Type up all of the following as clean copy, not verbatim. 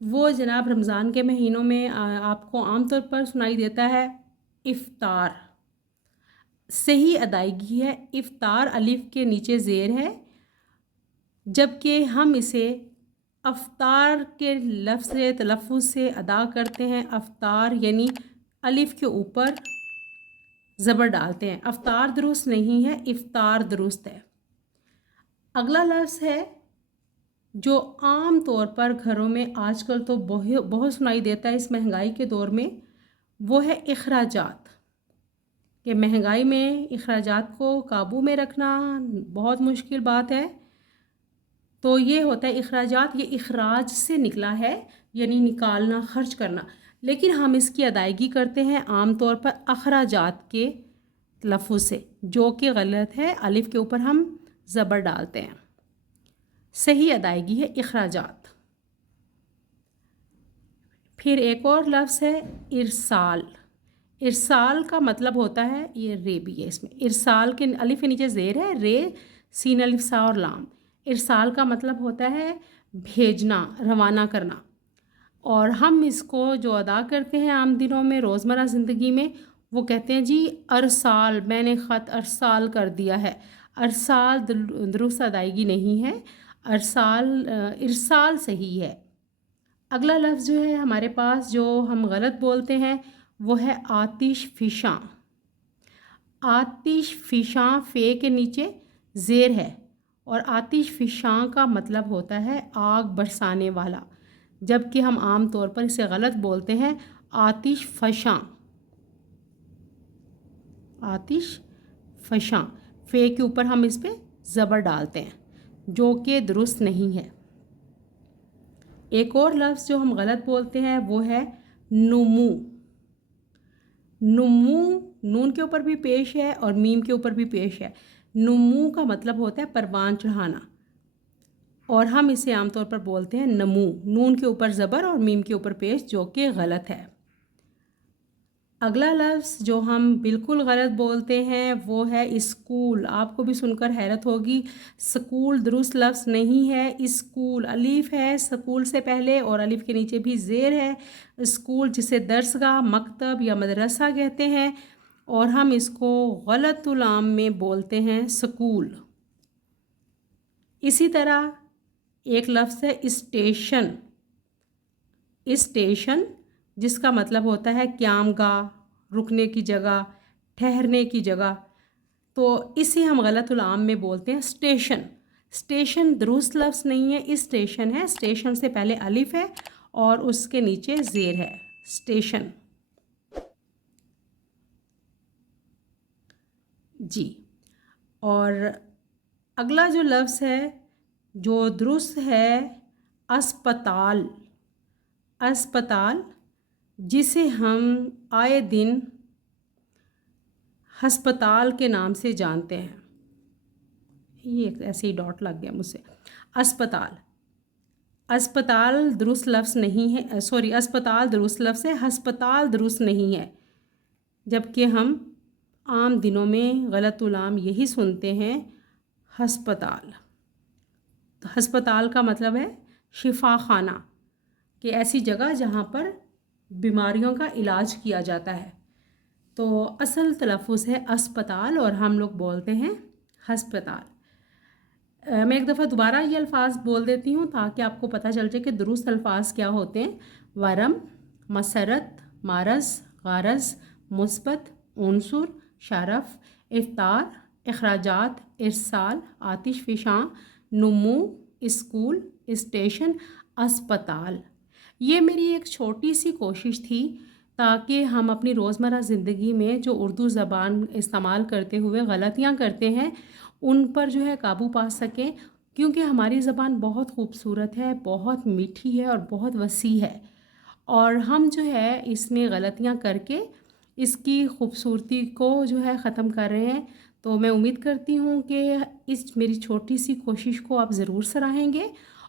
وہ جناب رمضان کے مہینوں میں آپ کو عام طور پر سنائی دیتا ہے افطار. صحیح ادائیگی ہے افطار، الف کے نیچے زیر ہے، جبکہ ہم اسے افطار کے لفظ سے تلفظ سے ادا کرتے ہیں. افطار یعنی الف کے اوپر زبر ڈالتے ہیں. افطار درست نہیں ہے، افطار درست ہے. اگلا لفظ ہے جو عام طور پر گھروں میں آج کل تو بہت سنائی دیتا ہے اس مہنگائی کے دور میں، وہ ہے اخراجات. کہ مہنگائی میں اخراجات کو قابو میں رکھنا بہت مشکل بات ہے. تو یہ ہوتا ہے اخراجات، یہ اخراج سے نکلا ہے یعنی نکالنا، خرچ کرنا، لیکن ہم اس کی ادائیگی کرتے ہیں عام طور پر اخراجات کے تلفظ سے، جو کہ غلط ہے. الف کے اوپر ہم زبر ڈالتے ہیں. صحیح ادائیگی ہے اخراجات. پھر ایک اور لفظ ہے ارسال. ارسال کا مطلب ہوتا ہے، یہ رے بھی ہے اس میں، ارسال کے الف کے نیچے زیر ہے، رے سین الف سا اور لام. ارسال کا مطلب ہوتا ہے بھیجنا، روانہ کرنا. اور ہم اس کو جو ادا کرتے ہیں عام دنوں میں روزمرہ زندگی میں، وہ کہتے ہیں جی ارسال، میں نے خط ارسال کر دیا ہے. ارسال درست ادائیگی نہیں ہے، ارسال صحیح ہے. اگلا لفظ جو ہے ہمارے پاس جو ہم غلط بولتے ہیں وہ ہے آتش فشاں. آتش فشاں فے کے نیچے زیر ہے، اور آتش فشاں کا مطلب ہوتا ہے آگ برسانے والا، جبکہ ہم عام طور پر اسے غلط بولتے ہیں آتش فشاں. آتش فشاں، فے کے اوپر ہم اس پہ زبر ڈالتے ہیں، جو کہ درست نہیں ہے. ایک اور لفظ جو ہم غلط بولتے ہیں وہ ہے نمو. نمو نون کے اوپر بھی پیش ہے اور میم کے اوپر بھی پیش ہے. نمو کا مطلب ہوتا ہے پروان چڑھانا، اور ہم اسے عام طور پر بولتے ہیں نمو، نون کے اوپر زبر اور میم کے اوپر پیش، جو کہ غلط ہے. اگلا لفظ جو ہم بالکل غلط بولتے ہیں وہ ہے اسکول. آپ کو بھی سن کر حیرت ہوگی، سکول درست لفظ نہیں ہے. اسکول الف ہے سکول سے پہلے اور الف کے نیچے بھی زیر ہے. اسکول جسے درسگاہ، مکتب یا مدرسہ کہتے ہیں، اور ہم اس کو غلط العام میں بولتے ہیں سکول. اسی طرح ایک لفظ ہے اسٹیشن. اسٹیشن جس کا مطلب ہوتا ہے قیام گاہ، رکنے کی جگہ، ٹھہرنے کی جگہ، تو اسے ہم غلط العام میں بولتے ہیں اسٹیشن. اسٹیشن درست لفظ نہیں ہے، اسٹیشن ہے، اسٹیشن سے پہلے الف ہے اور اس کے نیچے زیر ہے. اسٹیشن. جی، اور اگلا جو لفظ ہے جو درست ہے اسپتال. اسپتال جسے ہم آئے دن ہسپتال کے نام سے جانتے ہیں. یہ ایسے ہی ڈاٹ لگ گیا مجھ سے. اسپتال، اسپتال درست لفظ نہیں ہے، اسپتال درست لفظ ہے، ہسپتال درست نہیں ہے، جبکہ ہم عام دنوں میں غلط العام یہی سنتے ہیں ہسپتال. ہسپتال کا مطلب ہے شفا خانہ، کہ ایسی جگہ جہاں پر بیماریوں کا علاج کیا جاتا ہے. تو اصل تلفظ ہے اسپتال اور ہم لوگ بولتے ہیں ہسپتال. میں ایک دفعہ دوبارہ یہ الفاظ بول دیتی ہوں تاکہ آپ کو پتہ چل جائے کہ درست الفاظ کیا ہوتے ہیں. ورم، مسرت، مرض، غرض، مثبت، عنصر، شرف، افطار، اخراجات، ارسال، آتش فشاں، نمو، اسکول، اسٹیشن، اسپتال. یہ میری ایک چھوٹی سی کوشش تھی تاکہ ہم اپنی روزمرہ زندگی میں جو اردو زبان استعمال کرتے ہوئے غلطیاں کرتے ہیں ان پر جو ہے قابو پا سکیں، کیونکہ ہماری زبان بہت خوبصورت ہے، بہت میٹھی ہے اور بہت وسیع ہے، اور ہم جو ہے اس میں غلطیاں کر کے اس کی خوبصورتی کو جو ہے ختم کر رہے ہیں. تو میں امید کرتی ہوں کہ اس میری چھوٹی سی کوشش کو آپ ضرور سراہیں گے،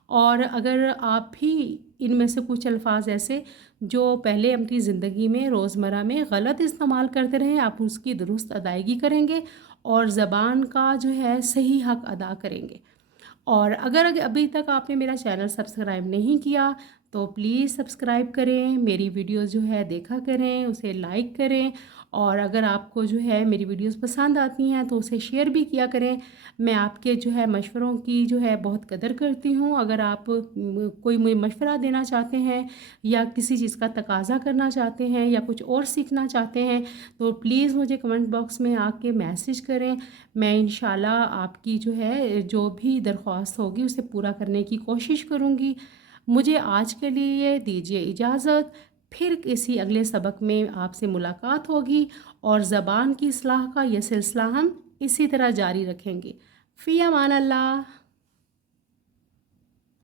اور اگر آپ بھی ان میں سے کچھ الفاظ ایسے جو پہلے اپنی زندگی میں روزمرہ میں غلط استعمال کرتے رہیں، آپ اس کی درست ادائیگی کریں گے اور زبان کا جو ہے صحیح حق ادا کریں گے. اور اگر ابھی تک آپ نے میرا چینل سبسکرائب نہیں کیا تو پلیز سبسکرائب کریں، میری ویڈیوز جو ہے دیکھا کریں، اسے لائک کریں، اور اگر آپ کو جو ہے میری ویڈیوز پسند آتی ہیں تو اسے شیئر بھی کیا کریں۔ میں آپ کے جو ہے مشوروں کی جو ہے بہت قدر کرتی ہوں۔ اگر آپ کوئی مجھے مشورہ دینا چاہتے ہیں یا کسی چیز کا تقاضا کرنا چاہتے ہیں یا کچھ اور سیکھنا چاہتے ہیں تو پلیز مجھے کمنٹ باکس میں آ کے میسج کریں۔ میں انشاءاللہ آپ کی جو ہے جو بھی درخواست ہوگی اسے پورا کرنے کی کوشش کروں گی۔ مجھے آج کے لیے دیجیے اجازت، پھر کسی اگلے سبق میں آپ سے ملاقات ہوگی اور زبان کی اصلاح کا یہ سلسلہ ہم اسی طرح جاری رکھیں گے۔ فی امان اللہ۔